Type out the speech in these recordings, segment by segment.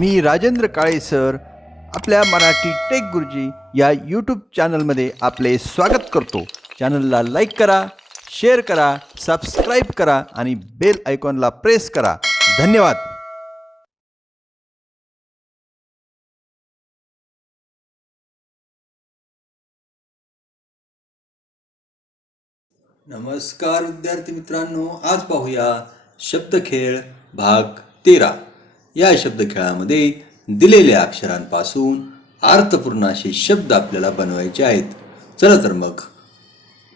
मी Rajendra Kale sir आपल्या Marathi take गुरुजी या यूट्यूब चॅनलमध्ये आपले स्वागत करतो. चॅनलला लाईक करा शेअर करा सबस्क्राईब करा आणि बेल आयकॉनला प्रेस करा. धन्यवाद. नमस्कार विद्यार्थी मित्रांनो आज पाहूया शब्दखेळ भाग तेरा. या शब्दखेळामध्ये दिलेल्या अक्षरांपासून अर्थपूर्ण असे शब्द आपल्याला बनवायचे आहेत. चला तर मग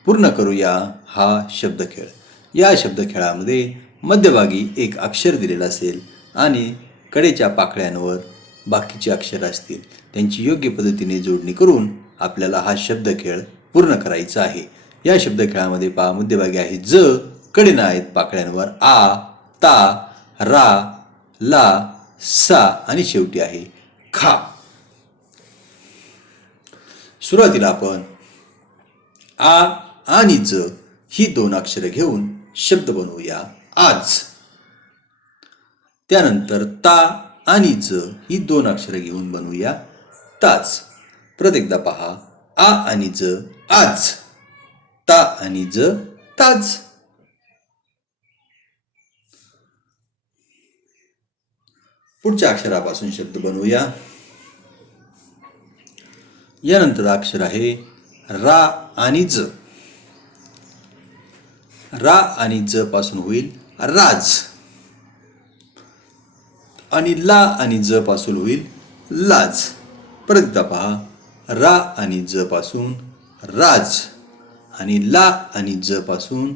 पूर्ण करूया हा शब्दखेळ. या शब्दखेळामध्ये मध्यभागी एक अक्षर दिलेलं असेल आणि कडेच्या पाकळ्यांवर बाकीची अक्षरं असतील. त्यांची योग्य पद्धतीने जोडणी करून आपल्याला हा शब्दखेळ पूर्ण करायचा आहे. या शब्दखेळामध्ये पहा मध्यभागी आहे ज कडेनं आहेत पाकळ्यांवर आ ता रा ला सा आणि शेवटी आहे खा. सुरुवातीला आपण आ आणि ज ही दोन अक्षरं घेऊन शब्द बनवूया आज. त्यानंतर ता आणि ज ही दोन अक्षरं घेऊन बनवूया ताच परत एकदा पहा आ आणि ज आज. ता आणि ज ताज. पुढच्या अक्षरापासून शब्द बनवूया. यानंतर अक्षर आहे रा आणि ज. रा आणि ज पासून होईल राज. आणि ला आणि ज पासून होईल लाज. परत एकदा पहा. रा आणि ज पासून राज. आणि ला आणि ज पासून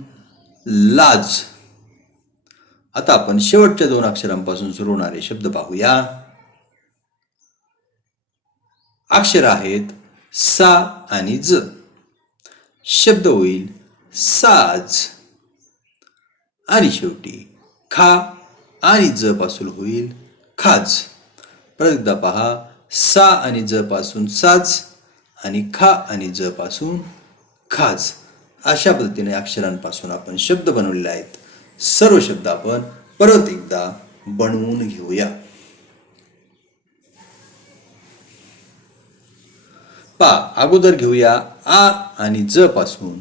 लाज. आता आपण शेवटच्या दोन अक्षरांपासून सुरू होणारे शब्द पाहूया. अक्षर आहेत सा आणि ज. शब्द होईल साज. आणि शेवटी खा आणि ज पासून होईल खाज. परत एकदा पहा सा आणि ज पासून साज आणि खा आणि ज पासून खाज. अशा पद्धतीने अक्षरांपासून आपण शब्द बनवलेले आहेत. सर्व शब्द आपण परत एकदा बनवून घेऊया. पा अगोदर घेऊया आ आणि ज पासून.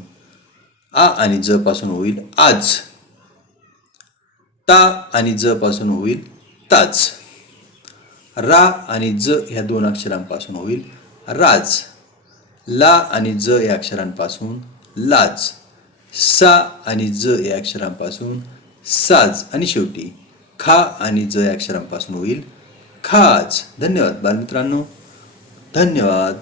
आ आणि ज पासून होईल आज. ता आणि ज पासून होईल ताज. रा आणि ज ह्या दोन अक्षरांपासून होईल राज. ला आणि ज या अक्षरांपासून लाज. सा आणि ज या अक्षरांपासून साज आणि शेवटी खा आणि ज या अक्षरांपासून होईल खाज. धन्यवाद बालमित्रांनो. धन्यवाद.